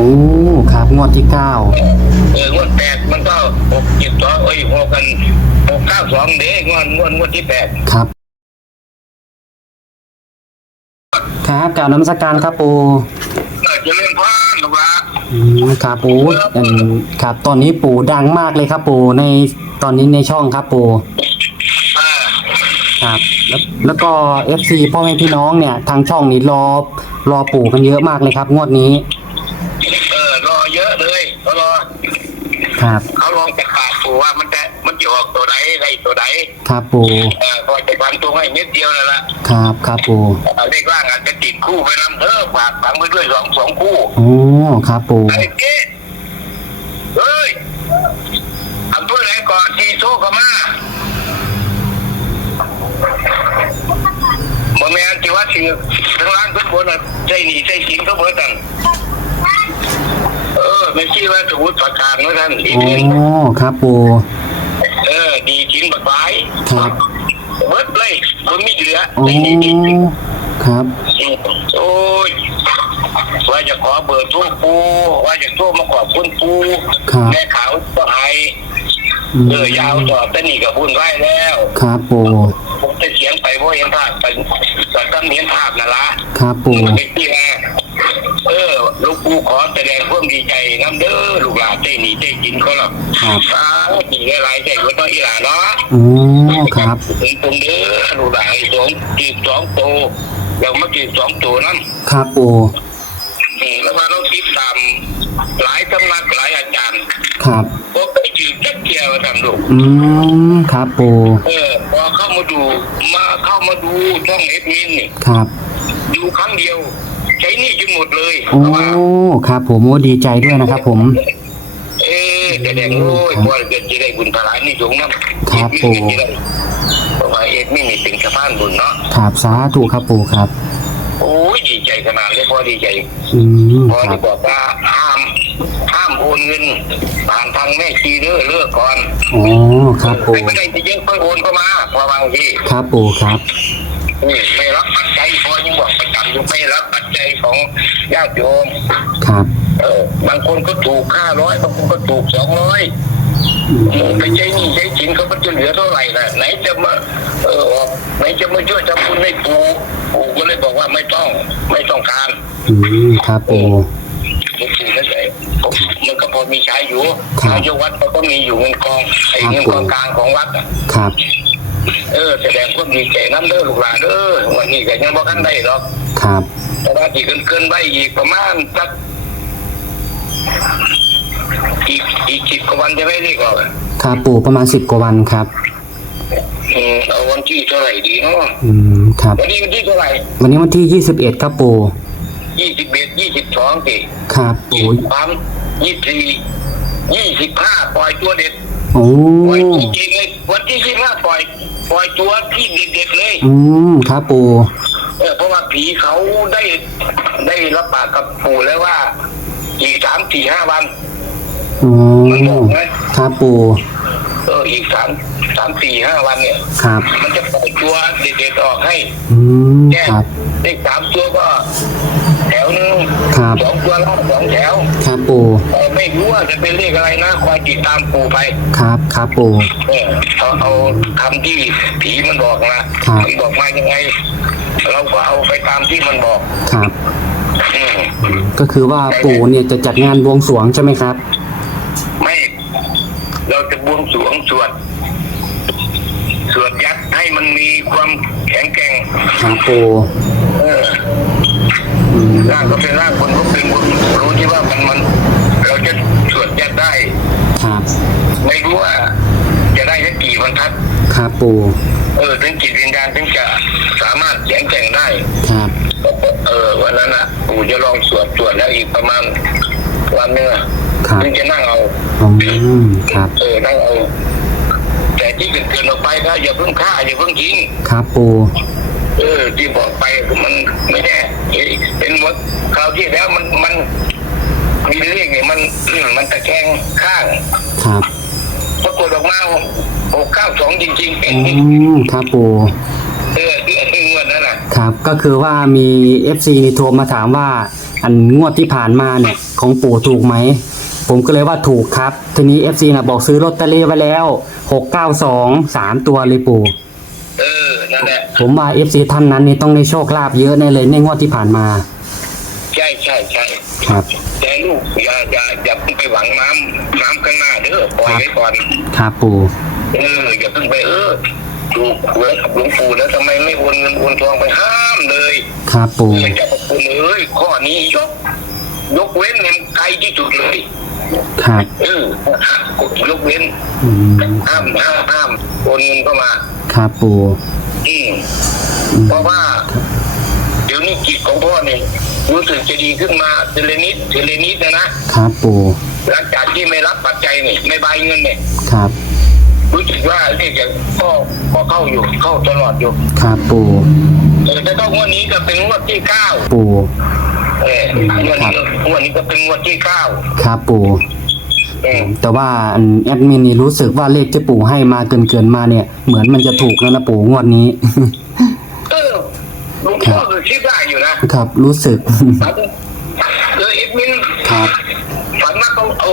อ้ครับงวดที่เก้าเอองวดแปดมันก็หกเจ็ดสองเอ้ยหกกันหกเก้าสองเด้งวดงวดงวดที่แปดครับ ครับกล่าวนมัสการครับปูเออเจะเล่นพานหรอกละอืมครับปูอืมครับ ตอนนี้ปูดังมากเลยครับปูในตอนนี้ในช่องครับปูอ่าครับ แล้วแล้วก็เอฟซีพ่อแม่พี่น้องเนี่ยทางช่องนี้รอรอปูกันเยอะมากเลยครับ งวดนี้ เออรอเยอะเลยเขารอ ครับ เขาลองจะขาดปูว่ามันจะมันจะออกตัวไหนอะไรตัวไหนครับปูเออก็จะฟันตัวให้เม็ดเดียวนั่นแหละครับครับปูเอาเลขล่างอาจจะติดคู่ไปนำเถอะฝากฝังไว้ด้วยสองสองคู่โอ้ครับปูไอ้เจ๊เฮ้ยอำเภอไหนก่อนทีโซกมาบ่แม่นที่ว่าสิทั้งล่างทุกคนน่ะใจหนีใจสิงก็เบิดกันเออ ไม่คิดว่าจะวุฒิประการว่าท่านอีกโอ้เลยครับปูเออ ดีจริงบักไว้ครับเบิดเลยมันไม่เหลือโอ้ใจดีจริงครับ โอ้ยว่าจะขอเบอร์โทรปูว่าจะโทรมาขอบคุณปูครับแม่ขาวก็ให้อืมเออยาวต่อแต่นี่กับบุญไว้แล้ว ครับปูผม จะเขียนไปเพราะเห็นภาพไปแต่ก็เห็นภาพนั่นละครับปูมันเป็นที่แรกเออลูกปูขอแสดงความดีใจน้ำเด้อลูกหลานใจหนีใจกินเขาหรอกครับสาธุหลายใจก็ต้องอีหลาเนาะโอ้ครับเป็นตรงเด้อลูกหลานไอ้สองจีบสองโตวแล้วมาจีบสองตัวนั่นครับปูอืมแล้วมาต้องติดตาม หลายสำนักหลายอาจารย์ครับก็ไปจืดจักเกียร์มาทำลูกอืมครับปูเออพอเข้ามาดูมาเข้ามาดูช่องเอฟมินนี่ครับดูครั้งเดียว ใช้หนี่จนหมดเลยโอ้เพราะว่าครับผมโอ้ดีใจด้วยนะครับผม เออแต่แดงโอ้ยพอเกิดจะได้บุญพลายนี่สูงน้ำครับเอฟมินปู่ก็จะได้เพราะว่าเอฟมินนี่เป็นสะพานบุญเนาะครับสาธุครับปูครับ โอ้ยดีใจขนาดเลยพอดีใจอืมพอครัที่บบอกว่าห้ามห้ามโอนเงินผ่านทางแม่ชีเด้อเลิกก่อนโอ้ครับปูไม่ได้จะเยอะค่อยโอนเข้ามาเพอบางทีครับปูครับนี่ไม่รับปัจจัยพอยังบอกประจำอยู่ไม่รับปัจจัยของญาติโยม ครับ เออบางคนก็ถูกห้าร้อยบางคนก็ถูกสองร้อยอืม ไปใช้หนี่ใช้สินเขาก็จะเหลือเท่าไหร่ล่ะไหนจะมาเออออกไหนจะมาช่วยทำบุญให้ปู่ปู่ก็เลยบอกว่าไม่ต้องไม่ต้องการอืมครับปูปู่นั่นแหละผมมันก็พอมีใช้อยู่ครับนายกวัดเขาก็มีอยู่เงินกองไอ้ครับเงินกองกลางของวัดอะครับเออแสดงความดีใจน้ำเด้อลูกหลานเด้อวันนี้ก็ยังบ่ทันได้หรอกครับเพราะว่าที่เกินเกินๆไปอีกประมาณสัก อีกอีกสิบกว่าวันจะไม่ได้ก่อนครับปูประมาณสิบกว่าวันครับอืมเอาวันที่เท่าไหร่ดีเนาะอืมครับ วันนี้วันที่เท่าไหร่วันนี้วันที่ยี่สิบเอ็ดครับปูยี่สิบเอ็ดยี่สิบสองสิครับปูสามยี่สิบสี่ยี่สิบห้าปล่อยตัวเด็ดโอ้ปล่อยจริงๆเลยวันที่ยี่สิบห้าปล่อยปล่อยตัวที่เด็ดๆเลย อืมครับปูเออเพราะว่าผีเขาได้ได้รับปากกับปู่แล้วว่าอีกสามสี่ห้าวัน อ๋มันบอกอไหมครับปูเอออีกสามสามสี่ห้าวันเนี่ย ครับ มันจะปล่อยตัวเด็ดๆออกให้ อืมแค่ครับ เลขสามตัวก็ แถวหนึงครับ สองตัวละสองแถวครับปูเออไม่รู้ว่าจะเป็นเลขอะไรนะคอยติดตามปู่ไป ครับครับปู เออเอาเอาคำที่ผีมันบอกนะครับ มันบอกมายังไง เราก็เอาไปตามที่มันบอกครับ อืมอืมก็คือว่าปู่เนี่ยจะจัดงานบวงสรวงใช่ไหมครับ ไม่ เราจะบวงสรวงสวด สวดยัดให้มันมีความแข็งแกร่งครับปูเอออืมร่างก็เป็นร่างคนก็เป็นคนรู้ที่ว่ามันมัน เราจะสวดยัดได้ ครับไม่รู้ว่า จะได้สักกี่บรรทัด ครับปูเออถึงจิตวิญญาณถึงจะสามารถแข็งแกร่งได้ ครับเออวันนั้นอะปู่จะลองสวดสวดแล้วอีกประมาณวันหนึงอะ ครับถึงจะนั่งเอาอืมครับ เออนั่งเอาแต่ที่เกินเกินออกไปก็อย่าเพิ่งฆ่าอย่าเพิ่งทิ้งครับปูเออที่บอกไปมันไม่แน่เอ๊ะเป็นว่าคราวที่แล้วมันมันมีเลขเนี่ยมันอืมมันตะแคงข้างครับปรากฏออกมาหกเก้าสองจริงๆอืมครับปูเออเดือนหนึ่งวันนั้นน่ะครับก็คือว่ามี FC โทรมาถามว่า อันงวดที่ผ่านมาเนี่ย ของปู่ถูกไหม ผมก็เลยว่าถูกครับ ทีนี้ FC นะบอกซื้อลอตเตอรี่ไว้แล้ว 692 3 ตัวเลยปู่ เออ นั่นแหละ ผมว่า FC ท่านนั้นนี่ต้องได้โชคลาภเยอะแน่เลยในงวดที่ผ่านมา ใช่ใช่ใช่ครับ แต่ลูกอย่าอย่าอย่าเพิ่งไปหวังน้ำน้ำข้างหน้าเด้อปล่อยไว้ก่อน ครับปู่ เออ อย่าเพิ่งไปเออดูเหมือนกับหลวงปู่แล้วทำไมไม่โอนเงินโอนทองไปห้ามเลยครับปู่เออเจ้าพระคุณเอ้ยข้อนี้ยก ยกเว้นเนี่ยมันไกลที่สุดเลยครับเออยกเว้นอืมห้ามห้ามห้ามโอนเงินเข้ามาครับปู่อืมอืมเพราะว่า เดี๋ยวนี้จิตของพ่อเนี่ยรู้สึกจะดีขึ้นมาทีละนิดทีละนิดนะนะครับปู่หลังจากที่ไม่รับปัจจัยนี่ไม่บายเงินเนี่ยครับรู้สึกว่าเรียกอย่างก็ก็เข้าอยู่เข้าตลอดอยู่ครับปู่เออแต่ต้องงวดนี้ก็เป็นงวดที่เก้าปู่ เอองวดนี้งวดนี้ก็เป็นงวดที่เก้าครับปู่เออแต่ว่าอันแอดมินนี่รู้สึกว่าเลขที่ปู่ให้มาเกินเกินๆมาเนี่ย เหมือนมันจะถูกแล้วนะปู่งวดนี้ เออหลุงพ่อคือคิดได้อยู่นะครับรู้สึก ฝันเออเอ็ดมินครับฝันว่าต้องเอา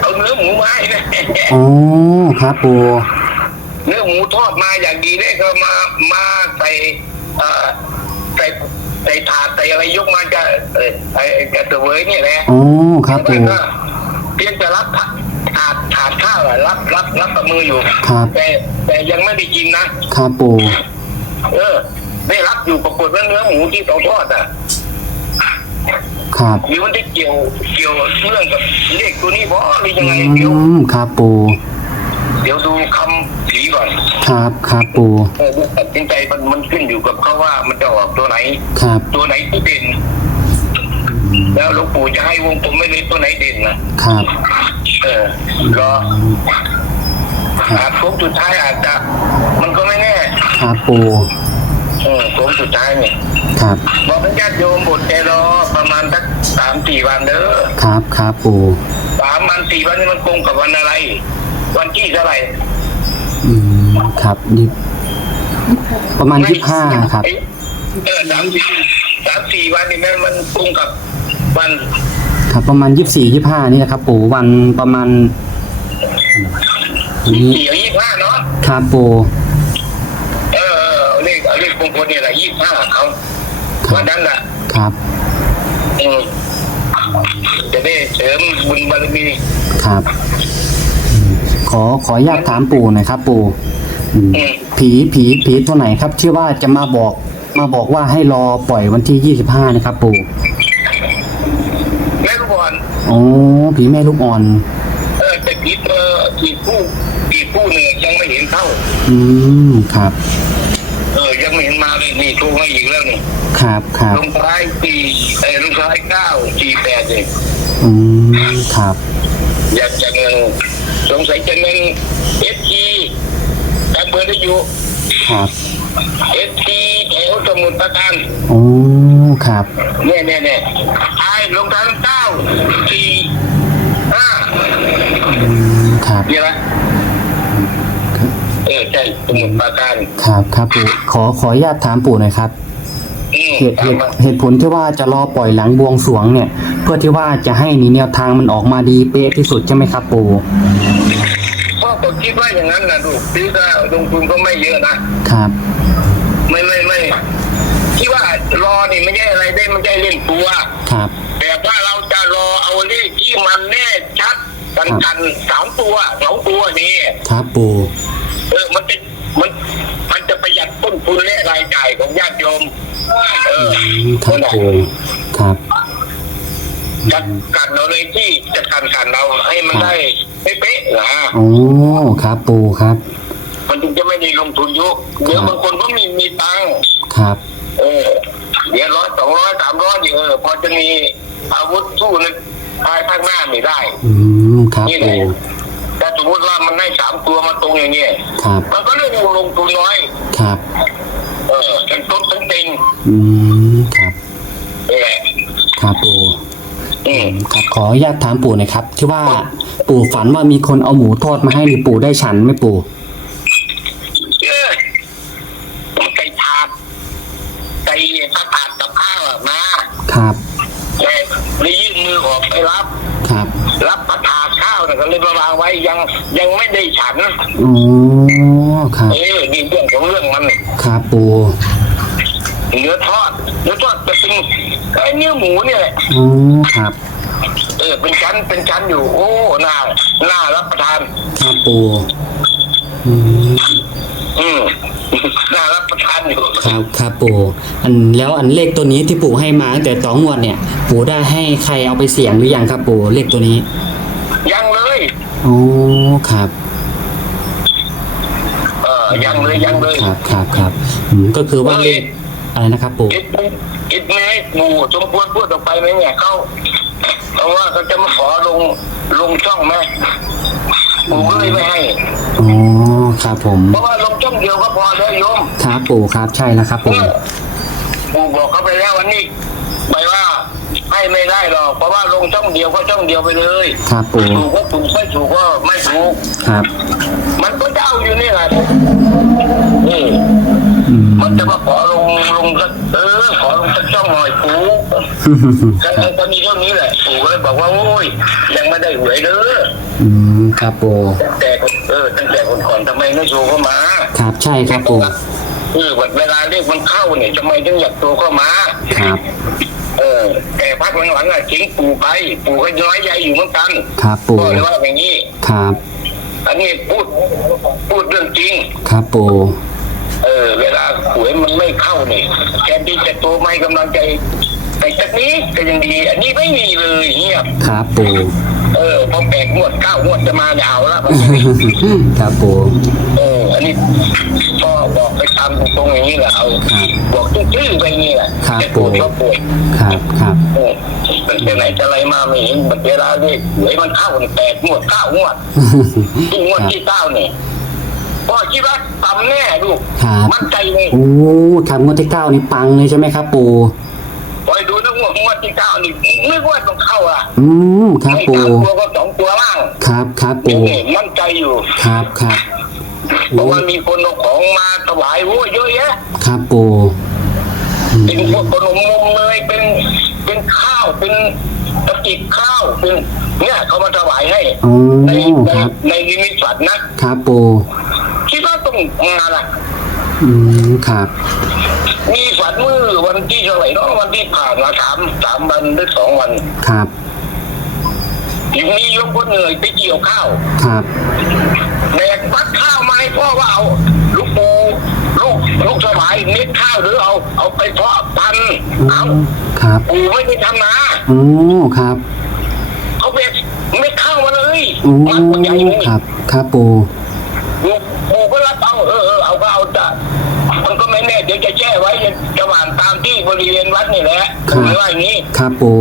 เอาเนื้อหมูมาให้นะอ๋อครับปู่เนื้อหมูทอดมาอย่างดีเลยก็มามาใส่เอ่อใส่ ใส่ถาดใส่อะไรยกมาจะเออไอ้ไอ้เตเวยเนี่ยแหละอ๋อครับปู่ ก็เพียงจะรับถาดถาดถาดข้าวอะรับรับรับกับมืออยู่ ครับ แต่แต่ยังไม่ได้กินนะ ครับปู่ เออ ได้รับอยู่ปรากฏว่าเนื้อหมูที่เขาทอดอะครับหรือมันได้เกี่ยวเกี่ยวเรื่องกับเลขตัวนี้เพราะหรืออืยังไงเดี๋ยว มครับปู่ เดี๋ยวดูคำผีก่อนครับครับปู่เออตัดสินใจมันมันขึ้นอยู่กับเขาว่ามันจะออกตัวไหน ครับตัวไหนที่เด่น แล้วหลวงปู่จะให้วงกลมไม่เลยตัวไหนเด่นนะครับ เออรออาจโค้งสุดท้ายอาจจะ มันก็ไม่แน่ครับปู่เออโค้งสุดท้ายเนี่ยครับบอกให้ญาติโยมบทใจรอประมาณสักสามสี่วันเด้อครับครับปู่สามวันสี่วันนี่มันตรงกับวันอะไร วันที่เท่าไหร่อืมครับยี่ประมาณยี่ห้าครับ เออสามสี่สามสี่วันนี่แม่นมันตรงกับวัน ครับ ประมาณยี่สี่ยี่ห้านี่แหละครับปู่วันประมาณวันนี้เสี่ยวยี่ห้าเนาะครับปู่เออเออเอาเลขเอาเลขมงคลเนี่ยแหละยี่ห้าเอาครัวับนนั้นแหละครับอืมจะได้เสริมบุญบารมีครับอืมข อขออนุญาตถามปู่หน่อยครับ ปู่อืมอืมผีผีผีตัวไหนครับที่ว่าจะมาบอกมาบอกว่าให้รอปล่อยวันที่ยี่สิบห้านะครับ ปู่แม่ลูกบอลอ๋อผีแม่ลูกอ่อน เออแต่ผิดเออผิดผู้ผิดผู้หนึ่งยังไม่เห็นเข้า อืมครับ เออ ยังไม่เห็นมาเลยนี่โทรมาอีกแล้วนี่ครับครับลงท้ายสี่เออลงท้ายเก้าสี่แปดเลยอืมครับ อยากจะเงินสงสัยจะเงินเอสทีแต่เบอร์ได้อยู่ครับเอสทีแถวสมุทรปราการโอ้ครับเนี่ยเนี่ยเนี่ยไอ้ลงท้ายเก้าสี่ห้าอืมครับเนี่ยละเออใช่สมุทรปราการครับครับปู่ขอขออนุญาตถามปู่หน่อยครับอืม เหตุเหตามตุมาเหตุผลที่ว่าจะรอปล่อยหลังบวงสรวงเนี่ย เพื่อที่ว่าจะให้นี่แนวทางมันออกมาดีเป๊ะที่สุดใช่ไหมครับปู่พ่อก็คิดว่าอย่างนั้นนะลูกซื้อก็ลงทุนก็ไม่เยอะนะครับ ไม่ไม่ไม่ที่ว่ารอนี่ไม่ใช่อะไรได้ไม่ใช่เล่นตัวครับ แต่ว่าเราจะรอเอาเลขที่มันแน่ชัดกันกันสามตัวสองตัวนี้ครับปู่เออมันจะมันมันจะประหยัดต้นทุนและรายจ่ายของญาติโยมเอออืม ครับปู่ครับจัดกันเราเลยที่จะกันกันเราให้มันได้เป๊ะๆนะโอ้ครับปู่ครับ มันถึงจะไม่ได้ลงทุนเยอะเดี๋ยวบางคนก็มีมีตังค์ครับ เออเดี๋ยวร้อยสองร้อยสามร้อยเออพอจะมีอาวุธสู้ในภายภาคหน้าไม่ได้ อืมครับนี่แหละปู่ถ้าสมมติว่ามันได้สามตัวมาตรงอย่างเงี้ยครับมันก็เรื่องลงทุนน้อย ครับ เออทั้งต้นทั้งเต็ง อืมครับครับปู่ครับขออนุญาตถามปู่หน่อยครับ ที่ว่าปู่ฝันว่ามีคนเอาหมูทอดมาให้หรือปู่ได้ฉันไหมปู่เออมันไก่ถาดไก่พระานกับข้าวอะนะครับ แต่เลยยื่นมือออกไปรับ ครับรับประทานข้าวนะก็เลยมาวางไว้ยังยังไม่ได้ฉัน อ๋อครับ เออดีเรื่องของเรื่องมัน ครับปู่ เนื้อทอดเนื้อทอดจะเป็นไอ้เนื้อหมูเนี่ยแหละอ๋อครับ เออเป็นชั้นเป็นชั้นอยู่ โอ้น่าน่ารับประทานครับปู่อืมอืมน่ารับประทานอยู่ครับครับปู่อันแล้วอันเลขตัวนี้ที่ปู่ให้มาตั้งแต่ต่องวดเนี่ย ปู่ได้ให้ใครเอาไปเสี่ยงหรือยังครับปู่เลขตัวนี้ยังเลยอ๋อครับ เออยังเลยยังเลยครับครับครับอืมก็คือว่าเลข อะไรนะครับปู่อิดอิดไม่ให้ปู่สมควรพูดออกไปไหมเนี่ยเขาเพราะว่าเขาจะมาขอลงลงช่องไหมปู่ก็เลยไม่ให้อ๋อครับผม เพราะว่าลงช่องเดียวก็พอแล้วโยมครับปู่ครับใช่แล้วครับเอปู่อปู่บอกเขาไปแล้ววันนี้ไปว่าให้ไม่ได้หรอกเพราะว่าลงช่องเดียวก็ช่องเดียวไปเลยครับปู่ถูกก็ถูกไม่ถูกก็ไม่ถูกครับ มันก็จะเอาอยู่นี่แหละนี่อื มมันจะมาขอลงลงสักเออขอลงสักช่องหน่อยปู่ก็จะมีเท่านี้แหละปู่ก็เลยบอกว่าโอ้ยยังไม่ได้หวยเด้ออืมครับปู่ตั้งแต่คนเออตั้งแต่คนก่อนทำไมไม่โชว์เข้ามาครับใช่ครับปู่เออเวลาเรียกมันเข้าเนี่ยทำไมถึงอยากโชว์เข้ามาครับเออแต่พักหลังๆอะทิ้งปู่ไป ปู่ก็น้อยใจอยู่เหมือนกันครับปู่ก็เลยว่าอย่างนี้ครับ อันนี้พูดพูดเรื่องจริง ครับปู่ เออ เวลาหวยมันไม่เข้านี่แทนที่จะตัวไม่กำลังใจแต่จากนี้ก็ยังดี อันนี้ไม่มีเลยเงียบครับปู่เออพอแปดงวดเก้างวดจะมาเนี่ยเอาละมันครับปู่เออ อันนี้ก็บอกไปตามตรงๆอย่างนี้แหละเอาครับบอกชื่อๆไปนี่แหละครับจะปวดก็ปวด ครับครับเออมันเป็นไหนจะอะไรมาไม่เห็นมันเวลาเรียกหวยมันเข้านี่แปดงวดเก้างวดที่งวดที่เก้านี่ พ่อคิดว่าต่ำแน่ลูกครับ มั่นใจเลยโอ้ครับงวดที่เก้านี่ปังเลยใช่ไหมครับปู่คอยดูนะงวดงวดที่เก้านี่นึกว่าต้องเข้าอะอืมครับไม่ปู่สามตัวก็สองตัวบ้างครับครับนี่ปู่มั่นใจอยู่ ครับครับเพราะว่ามีคนเอาของมาถวายโอ้ยเยอะแยะ ครับปู่อืมเป็นพวกขนมนมเลยเป็น เป็นข้าวเป็นตะกิบข้าวเป็นเนี่ยเขามาถวายให้อ๋อในในครับในนิมิตฝันนะครับปู่คิดว่าต้องงานอะอืมครับมีฝันมือวันที่เท่าไหร่เนาะวันที่ผ่านมาสามสามวันหรือสองวันครับยังมีโยมคนเหนื่อยไปเกี่ยวข้าวครับแบกปัดข้าวมาให้พ่อว่าเอาลูกปู ลูกลูกสมัยเม็ดข้าวหรือเอาเอาไปเพาะพันธุ์เอาครับปูไม่ได้ทำนาโอ้ครับเขาแบกเม็ดข้าวมาเลยโอ้มันคนใหญ่นี่ครับ ครับปู่ปูปูก็รับเอาเออเออเอาก็เอาจ้ะมันก็ไม่แน่เดี๋ยวจะแช่ไว้จะจะหว่านตามที่บริเวณวัดนี่แหละปูเลยว่าอย่างนี้ครับปู่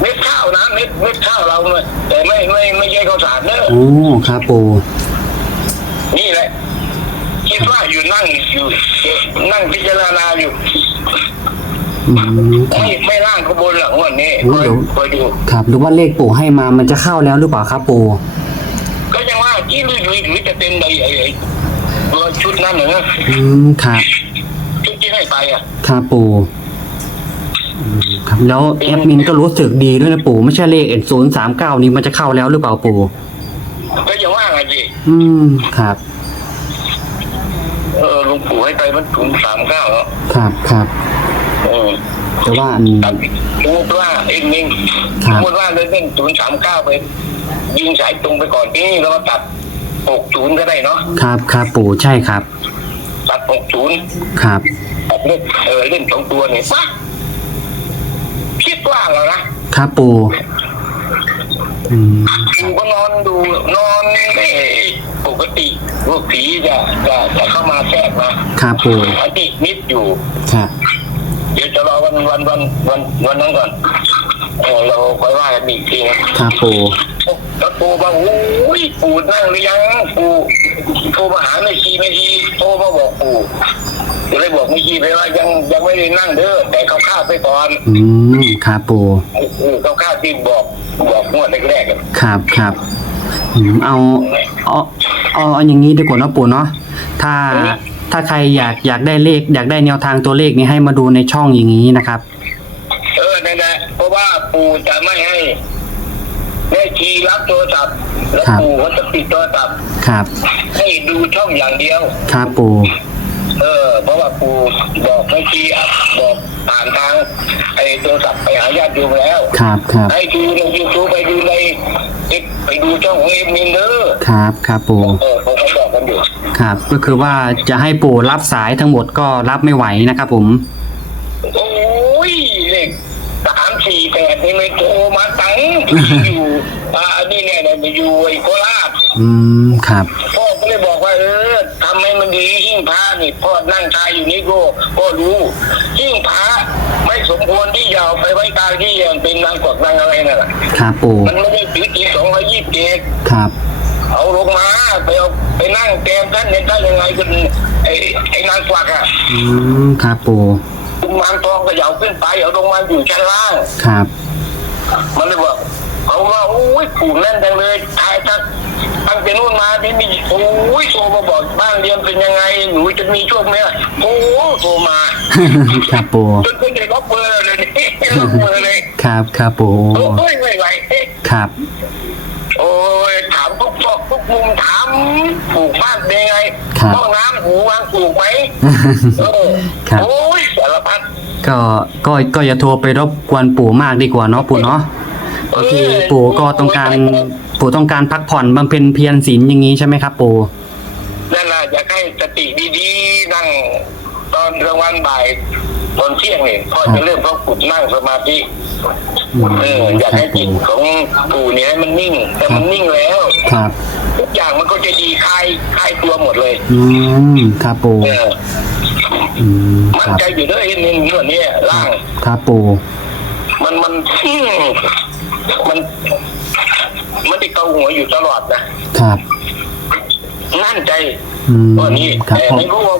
เม็ดข้าวนะเม็ดเม็ดข้าวเราเนี่ยแต่ไม่ไม่ไม่ใช่ข้าวสารเนอะโอ้ครับปู่นี่แหละคิดว่าอยู่นั่งอยู่ นั่งพิจารณาอยู่อืมครัไม่บไม่ล่างขบวนหลังวันนี้โอ้คอยเดี๋ยว คอยดู ครับหรือว่าเลขปู่ให้มามันจะเข้าแล้วหรือเปล่าครับปู่ก็ยังว่าที่ลุยลุยลุยจะเป็นในไอ้ไอ้ตัวชุดนั้นเหรออืมครับชุดที่ให้ไปอะครับปู่อืมครับแล้วแอดมินก็รู้สึกดีด้วยนะปู่ไม่ใช่เลขเอ็นศูนย์สามเก้านี้มันจะเข้าแล้วหรือเปล่าปู่ก็ยังว่าไงสิอืมครับ เออหลุงปู่ให้ไปมันถุงสามเก้าแล้วครับครับเออแต่ว่าอันตัดสมมติว่าเองเองครัสบมมติว่าเลยเล่นศูนย์สามเก้าไป ยิงสายตรงไปก่อนที่แล้วก็ตัดหกศูนย์ก็ได้เนาะครับครับปู่ใช่ครับ ตัดหกศูนย์ครับ ตัดเล่นเออเล่นสองตัวนี่ปั๊บคิดว่าแล้วนะครับปู่ อืมปู่ก็นอนดูนอนเอ๊ะปกติพวกผีจะจะจะเข้ามาแทรกนะครับปู่อันที่นิดอยู่ ครับเดี๋ยวจะรอวันวันวันวันวันนั้นก่อนเออเราค่อยว่ากันอีกทีนะครับปู่แล้วปู่บอกโอ้ยปู่นั่งหรือยังปู่โทรมาหาไม่ชีไม่ชีโทรมาบอกปู่ ก็เลยบอกไม่ชีไปว่ายังยังไม่ได้นั่งเด้อแต่เขาข้าวไปก่อนอืมครับปู่เออเขาข้าวที่บอกบอกงวดแรกๆอะครับครับอืมเอาเอาเอาเอาอย่างนี้ดีกว่าเนาะปู่เนาะถ้าถ้าใครอยากอยากได้เลข อยากได้แนวทางตัวเลขนี้ให้มาดูในช่องอย่างนี้นะครับ เออนั่นแหละเพราะว่าปู่จะไม่ให้แม่ชีรับโทรศัพท์แล้วครับ ปู่ก็จะปิดโทรศัพท์ครับ ให้ดูช่องอย่างเดียว ครับปู่ เออ เพราะว่าปู่บอกแม่ชีอะบอกผ่านทางไอ้โทรศัพท์ไปหาญาติโยมแล้ว ครับครับให้ดูในยูทูบไปดูในไปดูช่องของเอ็มมินเดอร์ครับครับปู่เออผมก็บอกกันอยู่ครับ ก็คือว่าจะให้ปู่รับสายทั้งหมดก็รับไม่ไหวนะครับผม โอ้ยเลขสามสี่แปดนี่ไม่โทรมาตั้งที่อยู่อ่านี่เนี่ยเนี่ยอยู่ไอ้โคราชอืมครับ พ่อก็เลยบอกว่าเออทำให้มันดีหิ้งพระนี่พ่อนั่งทายอยู่นี่ก็ก็รู้หิ้งพระไม่สมควรที่จะเอาไปไว้กลางที่มันเป็นนางกวักนางอะไรนั่นแหละครับปู่มันไม่ได้ถือตีสองร้อยยี่สิบเจ็ดครับเอาลงมาไปเอาไปนั่งแกมท่านเนี่ยได้ยังไงกันไอ้ไอ้นางกวักอะอืมครับปู่กุมารทองก็เหยาขึ้นไปเอาลงมาอยู่ชั้นล่างครับ มันเลยบอก เขาว่าโอ้ยปู่แน่นจังเลยทายทักตั้งแต่นู่นมาที่มีโอ้ยโทรมาบอกบ้านเรียนเป็นยังไงหนูจะมีช่วงเนี้ยโอ้โหโทรมาครับปู่จนเป็นเด็กล็อกเบอร์เลยนี่ล็อกเบอร์เลยครับครับปู่โอ้ยไม่ไหวครับโอ้ยถามทุกซอกทุกมุมถามปลูกบ้านเป็นไงครับห้องน้ำหูวางปลูกไหมเออครับโอ้ยสารพัดก็ก็ก็อย่าโทรไปรบกวนปู่มากดีกว่าเนาะปู่เนาะ บางทีปู่ก็ต้องการ ปู่ต้องการพักผ่อนบำเพ็ญเพียรศีลอย่างนี้ใช่ไหมครับ ปู่ นั่นแหละอยากให้สติดีๆนั่ง ตอนกลางวันบ่ายตอนเที่ยงเนี่ยพ่อจะเริ่มเขาขุดนั่งสมาธิอืมเอออยากครัให้บจิตปู่ของปู่เนี่ยให้มันนิ่ง แต่มันนิ่งแล้วครับ ทุกอย่างมันก็จะดีคลายคลายตัวหมดเลยอืมครับปู่เอออืมมัคนรับใจอยู่ด้วยไอ้นี่เรื่องนี้ร่างครับปู่ มันมันอืมมันมันจะเกาหัวอยู่ตลอดนะครับนั่นใจอืมตัวนี้ครับแต่ผมไม่รู้ว่า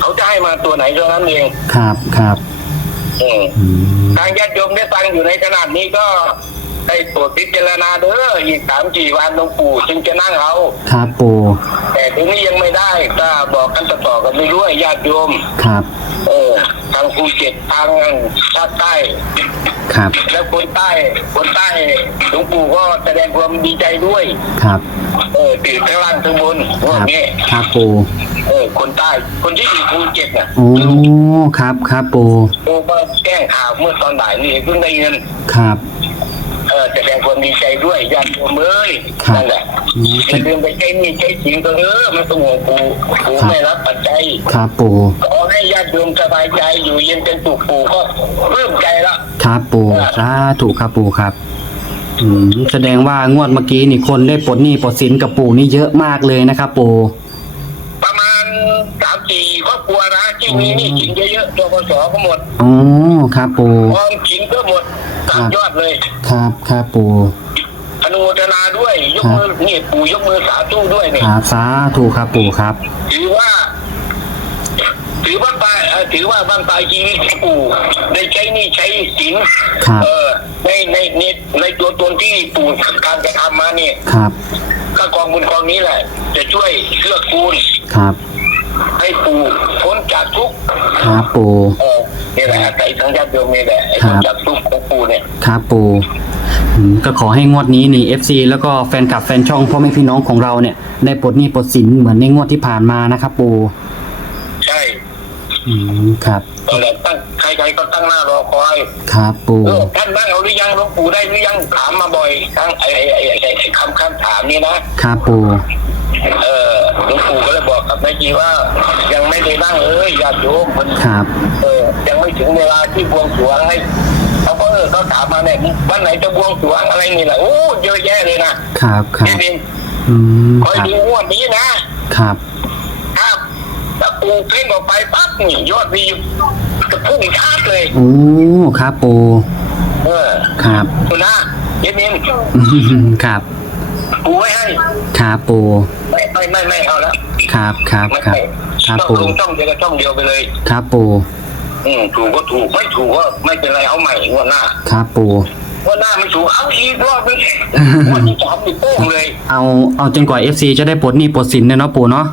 เขาจะให้มาตัวไหนเท่านั้นเองครับครับอืมอืมทางญาติโยมได้ฟังอยู่ในขนาดนี้ก็ได้โปรดพิจารณาเด้ออีกสามสี่วันหลวงปู่จึงจะนั่งเอาครับปู่แต่ทีนี้ยังไม่ได้ก็บอกกันต่อๆกันไปด้วยญาติโยมครับ เออทางภูเก็ตทางภาคใต้ ครับ แล้วคนใต้ คนใต้หลวงปู่ก็แสดงความดีใจด้วย ครับ เออตื่นข้างล่างข้างบนคว่ารับงี้ครับปู่เออ คนใต้ คนที่อยู่ภูเก็ตน่ะโอ้ครับครับปู่โทรมาแจ้งข่าวเมื่อตอนบ่ายนี่เพิ่งได้เงิน ครับเออแสดงความดีใจด้วยญาติโยมเอ้ยครับนั่นแหละอืมอย่าลืมไปใช้หนี่ใช้สินก็เออไม่ต้องห่วงปู่ปู่ไม่รับปัจจัยครับปู่ขอให้ญาติโยมสบายใจอยู่เย็นเป็นสุขปู่ก็ปลื้มใจละครับปู่สาธุครับปู่ครับอืมแสดงว่างวดเมื่อกี้นี่คนได้ปลดหนี้ปลดสินกับปู่นี่เยอะมากเลยนะครับปู่ประมาณสามสี่ครอบครัวนะที่มีหนี้สินเยอะๆตัวกสก็หมดอ๋อครับปู่กองสินก็หมด ตามยอดเลย ครับครับปู่อนุโมทนาด้วย ยกมือนี่ปู่ยกมือสาธุด้วยนี่ครับสาธุครับปู่ครับ ถือว่า ถือว่าปลายเอ่อถือว่าบ้านปลายชีวิตของปู่ได้ใช้หนี่ใช้สินครับเออในในในในตัวตนที่ปู่การกระทำมาเนี่ยครับก็กองบุญกองนี้แหละ จะช่วยเกื้อกูลครับ ให้ปู่พ้นจากทุกข์ครับปู่ เออนี่แหละอาศัยทางญาติโยมนี่แหละไอ้ครับพ้นจากทุกข์ของปู่เนี่ย ครับปู่อืมก็ขอให้งวดนี้นี่ FC แล้วก็แฟนคลับแฟนช่องพ่อแม่พี่น้องของเราเนี่ยได้ปลดหนี้ปลดสินเหมือนในงวดที่ผ่านมานะครับปู่ใช่อืมครับ นั่นแหละตั้งใครๆก็ตั้งหน้ารอคอยครับปู่เออท่านนั่งเอาหรือยังหลวงปู่ได้หรือยังถามมาบ่อยทั้งไอ้ไอ้ไอ้ไอ้ไอ้คำคำถามนี้นะครับปู่ เออหลวงปู่ก็เลยบอกกับแม่จีว่า ยังไม่ได้นั่งเลยญาติโยมมันครับ เออยังไม่ถึงเวลาที่บวงสรวงให้เขาก็เออเขาถามมาเนี่ยวันไหนจะบวงสรวงอะไรนี่แหละโอ้เยอะแยะเลยนะครับครับ พี่บินอืมคอยครับดูงวดนี้นะครับถ้าถ้าปู่เพ่งออกไปปั๊บนี่ยอดวิวจะพุ่งชาร์จเลย โอ้ครับปู่เออครับดูนะเยมิน อืมครับ ปู่ไม่ให้ครับปู่ไม่ไม่ไม่ไม่เอาแล้วครับครับไม่ครับไม่ครับต้องปู่ลงช่องเดียวกับช่องเดียวไปเลย ครับปู่อืมถูกก็ถูกไม่ถูกก็ไม่เป็นไรเอาใหม่งวดหน้าครับปู่งวดหน้าไม่ถูกเอาอีกรอบนึงงวันที่สามติดโป้งเลย เอาเอาจนกว่า FC จะได้ปลดหนี้ปลดสินเนี่ยเนาะปู่เนาะ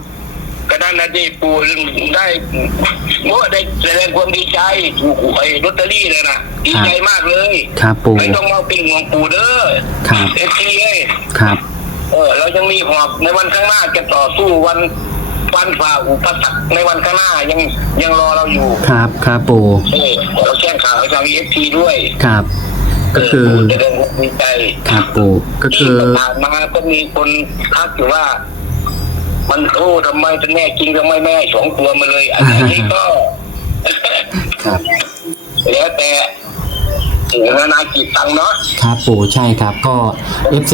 ก็ได้านนะที่ปู่ได้เมื่อได้แสดงความดีใจถูกไอ้ลอตเตอรี่เลยนะดีใจมากเลย ครับปู่ไม่ต้องมาเป็นห่วงปู่เด้อครับ เอฟซีเอ้ย ครับ เออ เรายังมีหอบในวันข้างหน้าจะต่อสู้วันวันฝ่าอุปสรรคในวันข้างหน้ายังยังรอเราอยู่ครับครับปู่เออเราแจ้งข่าวให้ทางเอฟซีด้วยครับ ก็คือเจะเดินดีใจครับปู่ก็ที่คือผ่านมาก็มีคนทักอยู่ว่า มันโอ้ทำไมจะแน่จริงทำไมแม่สองตัวมาเลย อันนี้ก็ครับแล้วแต่ ถึงนานาจิตตังเนาะครับปู่ใช่ครับก็ FC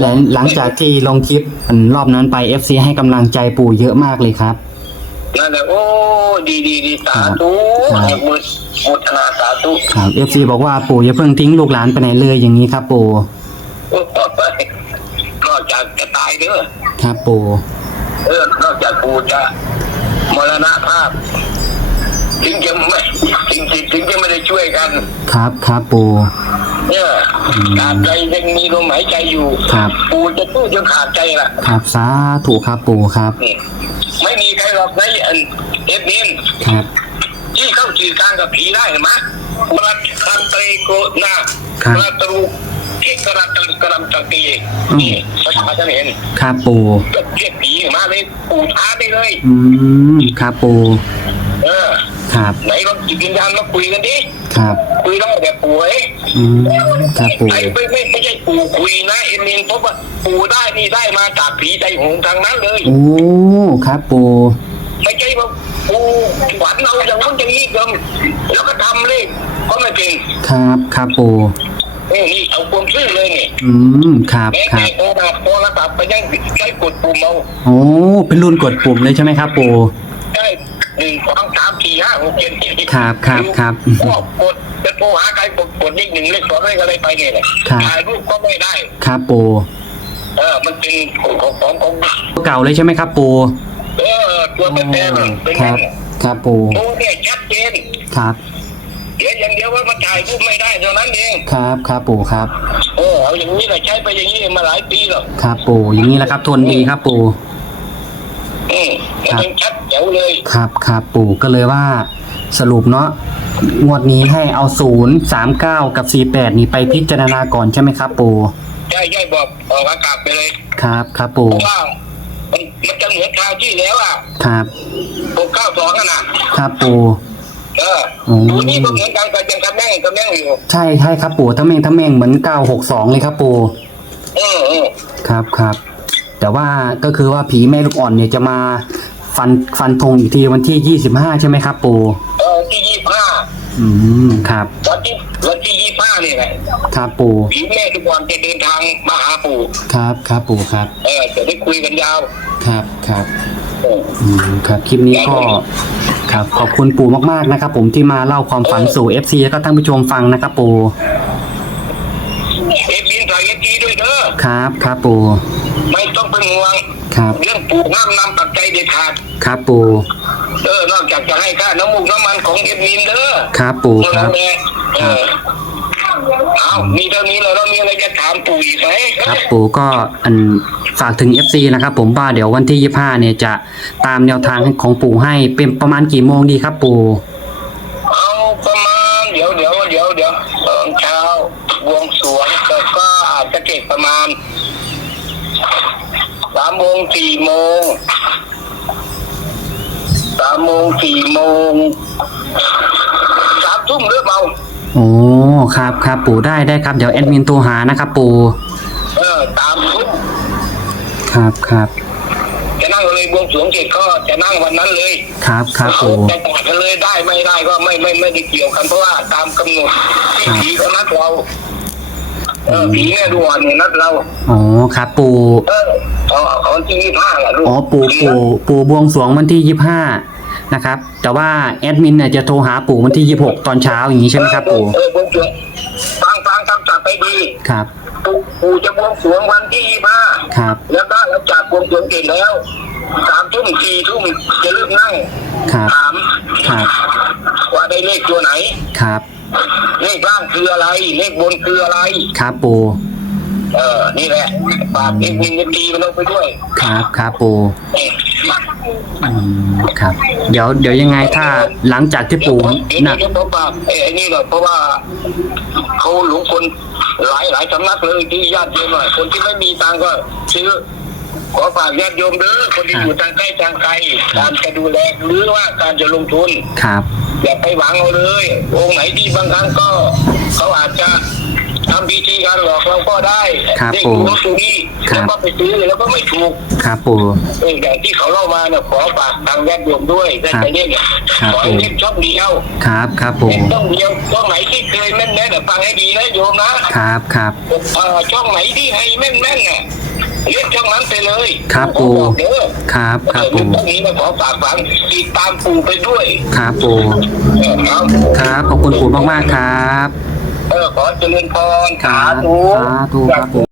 หลังหลังจากที่ลงคลิปอันรอบนั้นไป FC ให้กำลังใจปู่เยอะมากเลยครับ นั่นแหละโอ้ดีดีดีสาธุครับให้บุญบุญนาสาธุครับ FC บอกว่าปู่อย่าเพิ่งทิ้งลูกหลานไปไหนเลยอย่างนี้ครับปู่โอ้ยนอกจากจะตายเด้อครับปู่เออนอกจากกูจะมรณภาพถึงจะไม่ถึงถึงจะไม่ได้ช่วยกัน ครับครับปู่เนี่ยตราบใดยังมีลมหายใจอยู่ครับกูจะสู้จนขาดใจล่ะ ครับสาธุครับปู่ครับนี่ไม่มีใครหรอกในอันเอฟนินครับที่เข้าสื่อการกับผีได้เห็นไหมกรัตคันเตรโกนาครับกรัตรุที่กระตังกระลำตังตีนี่ภาษาจะเห็นครับปู่ก็เรียกผีมาเลยปูท้าได้เลย อืมครับปู่ เออ ครับไหนเราจิตวิญญาณมาคุยกันดิครับคุยได้แบบป่วยอืมครับปู่ไอ้ไม่ไม่ไม่ใช่ปู่คุยนะเอ็มเอ็นเพราะว่าปู่ได้นี่ได้มาจากผีใจหงส์ทางนั้นเลย โอ้ครับปู่ไม่ใช่ว่าปู่ฝันเอาอย่างนู้นอย่างนี้กันแล้วก็ทำเลยก็ไม่เป็นครับครับปู่นี่นี่เอาความซื่อเลยนี่อืมครับแม้ครัแต่บโทรศัพท์โทรศัพท์ไปยังใช้กดปุ่มเอาโอ้เป็นรุ่นกดปุ่มเลยใช่ไหมครับปู่ได้หนึ่ง สองสามสี่ห้าหกเจ็ดแปดครับครับครับก็กดจะโทรหาใครกดกดเลขหนึ่งเลขสองเลขอะไรไปเนี่ยแหละครับถ่ายรูปก็ไม่ได้ครับปู่เออมันเป็นของของของของเก่าเลยใช่ไหมครับปู่เออตัวเป็นแทนเป็นคนั่รันบครับปู่โอ้เนี่ยชัดเจนครับเดี๋ยวอย่างเดียวว่ามันถ่ายรูปไม่ได้เท่านั้นเองครับครับปู่ครับเออเอาอย่างนี้แหละใช้ไปอย่างนี้มาหลายปีแล้วครับปู่อย่างนี้แหละครับทนดีครับปู่ อืมมันยังชัดแจ๋วเลย ครับครับปู่ก็เลยว่าสรุปเนาะงวดนี้ให้เอาศูนย์สามเก้ากับสี่แปดนี่ไปพิจารณาก่อนใช่ไหมครับปู่ใช่ใช่บอกออกอากาศไปเลย ครับครับเพปู่ราะว่ามันมันจะเหมือนคราวที่แล้วอะครับหกเก้าสองอะนะครับปู่เออดูนี่ก็เหมือนกันแต่ยังทำแม่งทำแม่งอยู่ ใช่ใช่ครับปู่ถ้าแม่งถ้าแม่งเหมือนเก้าหกสองเลยครับปู่เออเออครับครับ แต่ว่าก็คือว่าผีแม่ลูกอ่อนเนี่ยจะมาฟันฟันธงอีกทีวันที่ยี่สิบห้าใช่ไหมครับ ปู่เออที่ยี่ห้าอืมครับวันที่วันที่ยี่ห้านี่แหละครับปู่ผีแม่ทุกวันจะเดินทางมาหาปู่ครับครับปู่ครับ เออจะได้คุยกันยาวครับครับเอออืมครับคลิปนี้ก็ครับขอบคุณปู่มากๆนะครับ ผมที่มาเล่าความฝันสู่ FC แล้วก็ท่านผู้ชมฟังนะครับปู่เอฟบินใส่เอฟจีด้วยเด้อครับครับปู่ ไม่ต้องเป็นห่วงครับ เรื่องปู่ห้ามนำปัจจัยเด็ดขาดครับปู่เออนอกจากจะให้ค่าน้ำมูกน้ำมันของเอฟมินเด้อครับปู่เท่าคนั้รันบแหละเออเอามีเท่านี้เลยเรามีอะไรจะถามปู่อีกไหมครับปู่ก็อันฝากถึง FC นะครับผมว่าเดี๋ยววันที่ 25 เนี่ยจะตามแนวทางของปู่ให้เป็นประมาณกี่โมงดีครับปู่ เอาประมาณเดี๋ยวเดี๋ยวเดี๋ยวเดี๋ยวตอนเช้าบวงสรวงแต่ก็อาจจะเก็บประมาณสามโมงสี่โมงสามโมงสี่โมงสามทุ่มหรือเปล่าโอ้ครับครับปู่ได้ได้ครับ เดี๋ยวแอดมินโทรหานะครับ ปู่เออตามทุ่มครับครับจะนั่งเลยบวงสรวงเสร็จก็จะนั่งวันนั้นเลย ครับครับปู่จะต่อกันเลยได้ไม่ได้ก็ไม่ไม่ไม่ได้เกี่ยวกันเพราะว่าตามกำหนดที่ผีเขานัดเรา เออผีแม่ดวงเนี่ยนัดเรา อ๋อครับ ปู่เออเอาเอาวันที่ยี่ห้าแหละลูกอ๋อปู่ปู่ปู่บวงสรวงวันที่25นะครับ แต่ว่าแอดมินเนี่ยจะโทรหาปู่วันที่26ตอนเช้าอย่างนี้ใช่ไหมครับปู่เออบวงสรวงฟังฟังคำจับไปดีครับ ปู่ปู่จะบวงสรวงวันที่ยี่ห้าครับ แล้วก็หลังจากบวงสรวงเสร็จแล้วสามทุ่มสี่ทุ่มจะเริ่มนั่งครับถามครับว่าได้เลขตัวไหนครับ เลขล่างคืออะไร เลขบนคืออะไร ครับปู่เออ นี่แหละฝากเอ็กมินตีมันลงไปด้วย ครับครับปู่เอออืมครับ เดี๋ยวเดี๋ยวยังไงถ้าหลังจากที่ปู่เดี๋ยวนะเดี๋ยวผมฝากไอ้ไอ้นี่ก่อนเพราะว่าเขาหลงคนหลายหลายสำนักเลยที่ญาติโยมหน่อยคนที่ไม่มีตังค์ก็ซื้อขอฝากญาติโยมเด้อคนที่อยู่ทางใกล้ทางไกลการจะดูแลหรือว่าการจะลงทุน ครับ อย่าไปหวังเอาเลย องค์ไหนดีบางครั้งก็ เขาอาจจะทำพิธีการหลอกเราก็ได้ครับเด็กผมรู้ตัวนี้ครับ แล้วก็ไปซื้อแล้วก็ไม่ถูกครับปู่ เอออย่างที่เขาเล่ามาเนี่ยขอฝากทางญาติโยมด้วยได้ครับไปเล่นเนี่ยครับ ขอให้ผมเล่นช่องเดียวครับครับปู่เล่นช่องเดียวช่องไหนที่เคยแม่นๆเนี่ยฟังให้ดีนะโยมนะครับครับ เอ่อช่องไหนที่ให้แม่นๆเนี่ ยเล่นช่องนั้นไปเลยครับผมปู่บอกเด้อครับคเอรับอเล่ปู่นช่องนี้นะขอฝากฝังติดตามปู่ไปด้วยครับปู่เออครับครับ ขอบคุณปู่มากๆครับ เออขอเจริญพรครับธุ สาธุครับปู่